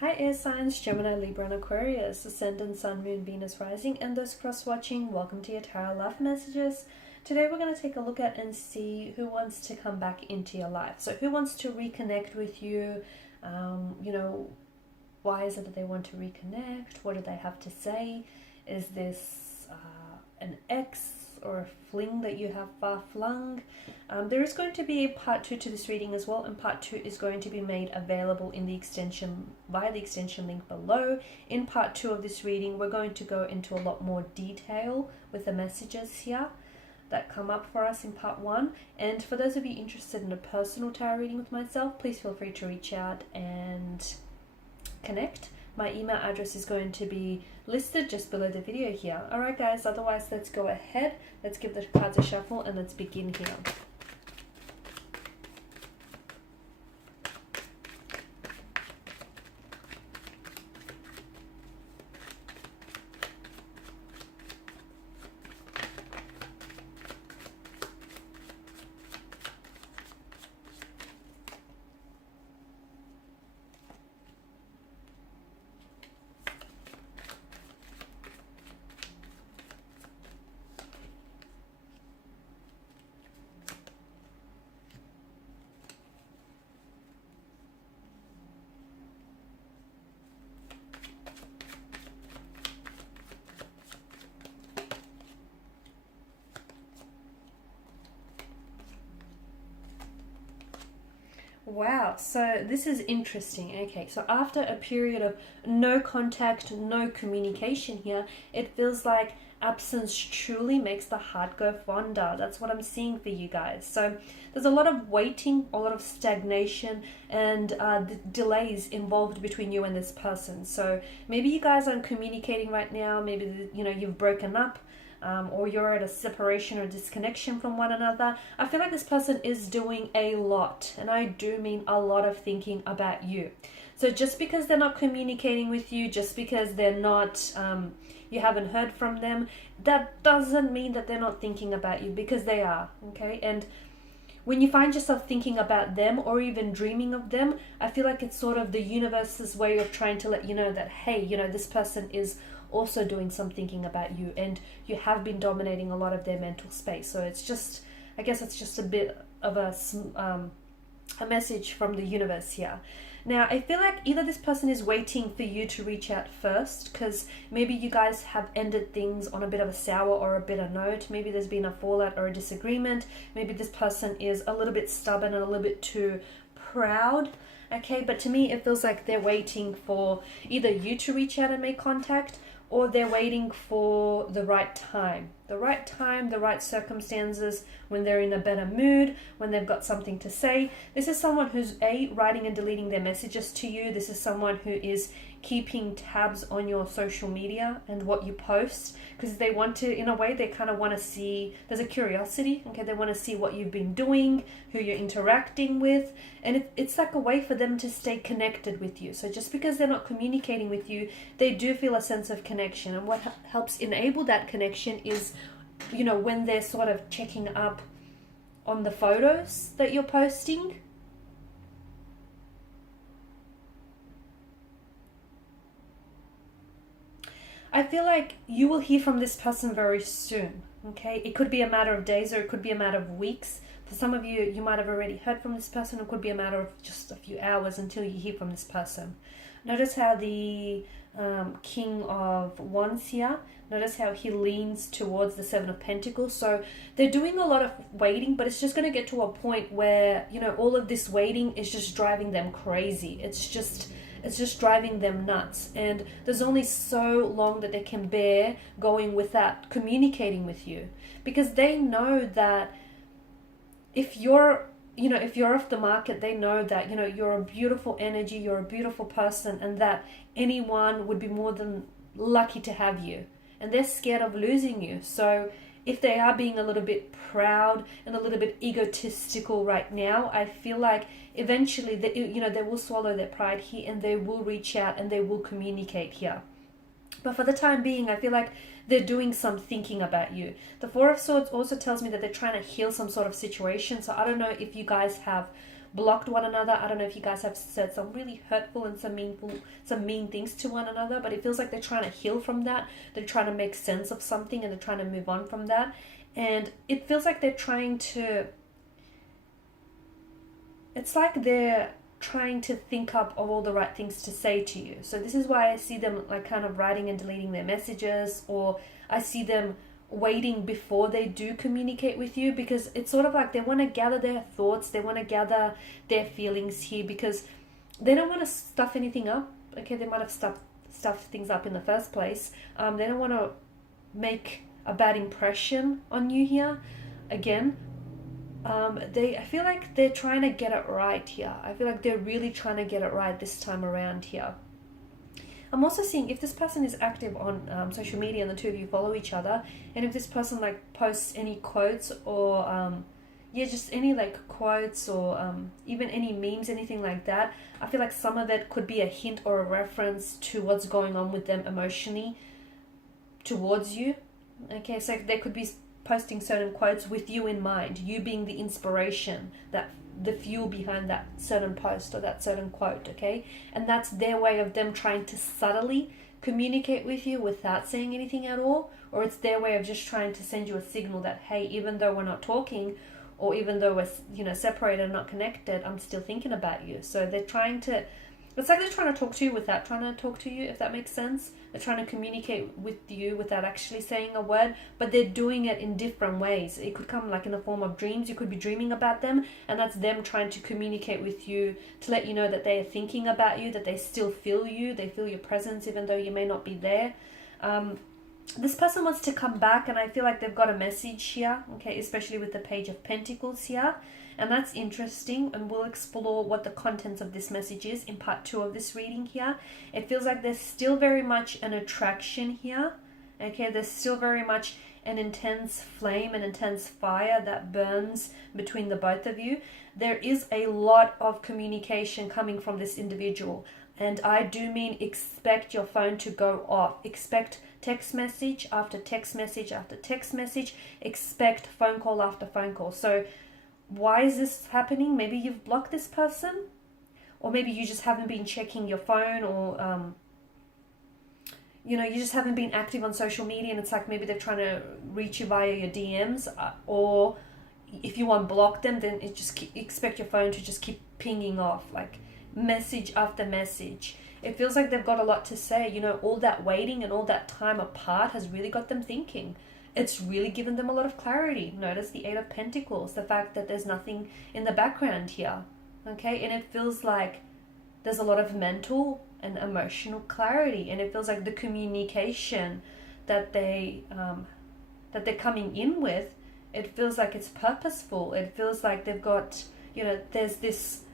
Hi air signs, Gemini, Libra and Aquarius, Ascendant, Sun, Moon, Venus, Rising, and those cross-watching, welcome to your Tarot Love Messages. Today we're going to take a look at and see who wants to come back into your life. So who wants to reconnect with you, why is it that they want to reconnect, what do they have to say, is this an ex or a fling that you have far flung. There is going to be a part 2 to this reading as well, and part 2 is going to be made available in the extension via the extension link below. In part 2 of this reading, we're going to go into a lot more detail with the messages here that come up for us in part 1. And for those of you interested in a personal tarot reading with myself, please feel free to reach out and connect. My email address is going to be listed just below the video here. Alright guys, otherwise let's go ahead, let's give the cards a shuffle and let's begin here. Wow, so this is interesting. Okay, so after a period of no contact, no communication here, it feels like absence truly makes the heart go fonder. That's what I'm seeing for you guys. So there's a lot of waiting, a lot of stagnation, and delays involved between you and this person. So maybe you guys aren't communicating right now. Maybe you've broken up. Or you're at a separation or disconnection from one another. I feel like this person is doing a lot, and I do mean a lot of thinking about you. So just because they're not communicating with you, just because they're not, you haven't heard from them, that doesn't mean that they're not thinking about you, because they are, okay? And when you find yourself thinking about them or even dreaming of them, I feel like it's sort of the universe's way of trying to let you know that, hey, this person is also doing some thinking about you, and you have been dominating a lot of their mental space. So it's just, I guess it's just a bit of a message from the universe here. Now, I feel like either this person is waiting for you to reach out first, because maybe you guys have ended things on a bit of a sour or a bitter note. Maybe there's been a fallout or a disagreement. Maybe this person is a little bit stubborn and a little bit too proud. Okay, but to me, it feels like they're waiting for either you to reach out and make contact, or they're waiting for the right time, the right circumstances, when they're in a better mood, when they've got something to say. This is someone who's writing and deleting their messages to you. This is someone who is keeping tabs on your social media and what you post, because they want to, in a way, they kind of want to see, there's a curiosity, okay? They want to see what you've been doing, who you're interacting with, and it's like a way for them to stay connected with you. So just because they're not communicating with you, they do feel a sense of connection, and what helps enable that connection is, when they're sort of checking up on the photos that you're posting. I feel like you will hear from this person very soon, okay? It could be a matter of days, or it could be a matter of weeks. For some of you, you might have already heard from this person. It could be a matter of just a few hours until you hear from this person. Notice how the King of Wands here, notice how he leans towards the Seven of Pentacles. So they're doing a lot of waiting, but it's just going to get to a point where, all of this waiting is just driving them crazy. It's just driving them nuts, and there's only so long that they can bear going without communicating with you, because they know that if you're off the market, they know that you're a beautiful energy, you're a beautiful person, and that anyone would be more than lucky to have you, and they're scared of losing you. So if they are being a little bit proud and a little bit egotistical right now, I feel like eventually they will swallow their pride here, and they will reach out and they will communicate here. But for the time being, I feel like they're doing some thinking about you. The Four of Swords also tells me that they're trying to heal some sort of situation. So I don't know if you guys have blocked one another. I don't know if you guys have said some really hurtful and some mean things to one another, but it feels like they're trying to heal from that. They're trying to make sense of something and they're trying to move on from that. And it feels like they're trying to, it's like they're trying to think up of all the right things to say to you. So this is why I see them like kind of writing and deleting their messages, or I see them waiting before they do communicate with you, because it's sort of like they want to gather their thoughts, they want to gather their feelings here, because they don't want to stuff anything up. Okay, they might have stuffed things up in the first place. They don't want to make a bad impression on you here. Again, I feel like they're trying to get it right here. I feel like they're really trying to get it right this time around here. I'm also seeing if this person is active on social media and the two of you follow each other, and if this person like posts any quotes or just any like quotes or even any memes, anything like that, I feel like some of it could be a hint or a reference to what's going on with them emotionally towards you. Okay, so they could be posting certain quotes with you in mind, you being the inspiration, that the fuel behind that certain post or that certain quote. Okay, and that's their way of them trying to subtly communicate with you without saying anything at all, or it's their way of just trying to send you a signal that, hey, even though we're not talking, or even though we're separated and not connected, I'm still thinking about you. So they're trying to, it's like they're trying to talk to you without trying to talk to you, if that makes sense. They're trying to communicate with you without actually saying a word, but they're doing it in different ways. It could come like in the form of dreams. You could be dreaming about them, and that's them trying to communicate with you to let you know that they are thinking about you, that they still feel you, they feel your presence even though you may not be there. This person wants to come back, and I feel like they've got a message here, okay, especially with the Page of Pentacles here. And that's interesting, and we'll explore what the contents of this message is in part 2 of this reading here. It feels like there's still very much an attraction here. Okay, there's still very much an intense flame, an intense fire that burns between the both of you. There is a lot of communication coming from this individual. And I do mean expect your phone to go off. Expect text message after text message after text message. Expect phone call after phone call. So why is this happening? Maybe you've blocked this person, or maybe you just haven't been checking your phone, or you just haven't been active on social media, and it's like maybe they're trying to reach you via your DMs, or if you unblock them, then expect your phone to just keep pinging off like message after message. It feels like they've got a lot to say. All that waiting and all that time apart has really got them thinking. It's really given them a lot of clarity. Notice the 8 of Pentacles, the fact that there's nothing in the background here. Okay, and it feels like there's a lot of mental and emotional clarity, and it feels like the communication that they're coming in with, it feels like it's purposeful. It feels like they've got, there's this,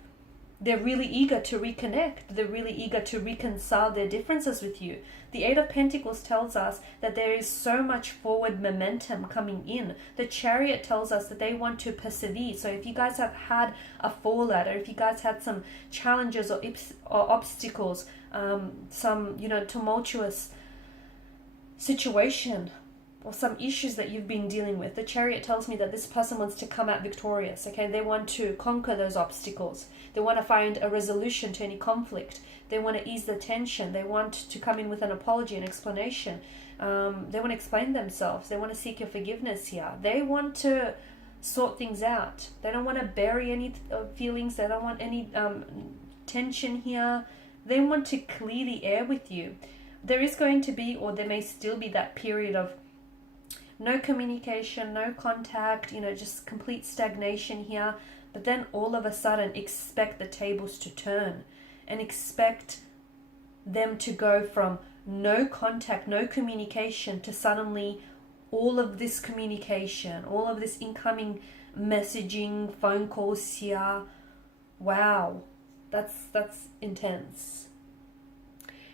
they're really eager to reconnect. They're really eager to reconcile their differences with you. The 8 of Pentacles tells us that there is so much forward momentum coming in. The Chariot tells us that they want to persevere. So if you guys have had a fallout, or if you guys had some challenges or obstacles, some, tumultuous situation, or some issues that you've been dealing with, the Chariot tells me that this person wants to come out victorious. Okay, they want to conquer those obstacles. They want to find a resolution to any conflict. They want to ease the tension. They want to come in with an apology, an explanation. They want to explain themselves. They want to seek your forgiveness here. They want to sort things out. They don't want to bury any feelings. They don't want any tension here. They want to clear the air with you. There is going to be, or there may still be, that period of no communication, no contact, just complete stagnation here. But then all of a sudden, expect the tables to turn, and expect them to go from no contact, no communication, to suddenly all of this communication, all of this incoming messaging, phone calls here. Wow, that's intense.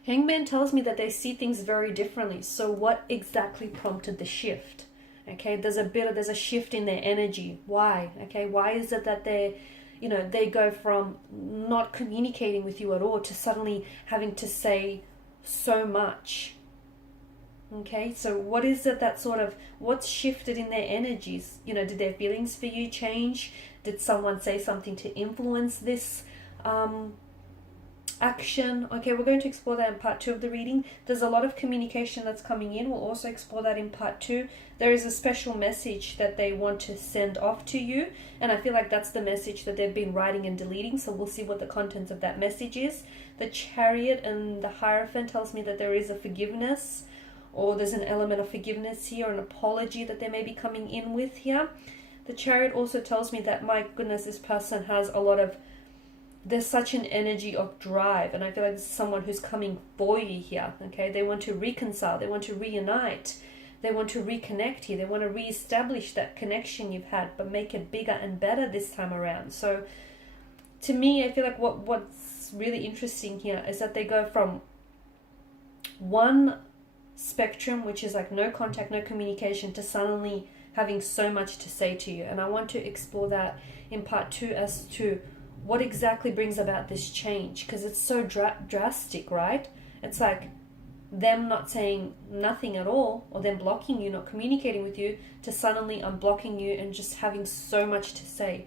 Hangman tells me that they see things very differently. So what exactly prompted the shift? Okay, there's a shift in their energy. Why? Okay, why is it that they go from not communicating with you at all to suddenly having to say so much? Okay, so what is it that what's shifted in their energies? Did their feelings for you change? Did someone say something to influence this action? Okay, we're going to explore that in part 2 of the reading. There's a lot of communication that's coming in. We'll also explore that in part 2. There is a special message that they want to send off to you, and I feel like that's the message that they've been writing and deleting, so we'll see what the contents of that message is. The Chariot and the Hierophant tells me that there is a forgiveness, or there's an element of forgiveness here, or an apology that they may be coming in with here. The Chariot also tells me that, my goodness, this person has a lot of, there's such an energy of drive, and I feel like this is someone who's coming for you here. Okay, they want to reconcile, they want to reunite, they want to reconnect here, they want to reestablish that connection you've had, but make it bigger and better this time around. So to me, I feel like what's really interesting here is that they go from one spectrum, which is like no contact, no communication, to suddenly having so much to say to you. And I want to explore that in part 2 as to what exactly brings about this change, because it's so drastic, right? It's like them not saying nothing at all, or them blocking you, not communicating with you, to suddenly unblocking you and just having so much to say.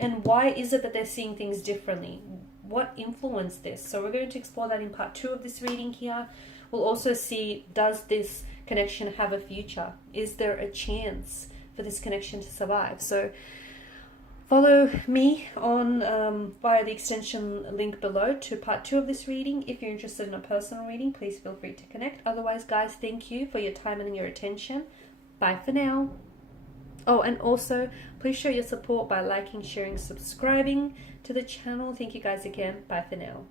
And why is it that they're seeing things differently? What influenced this? So we're going to explore that in part 2 of this reading here. We'll also see, does this connection have a future? Is there a chance for this connection to survive? So follow me on via the extension link below to part 2 of this reading. If you're interested in a personal reading, please feel free to connect. Otherwise, guys, thank you for your time and your attention. Bye for now. Oh, and also, please show your support by liking, sharing, subscribing to the channel. Thank you guys again. Bye for now.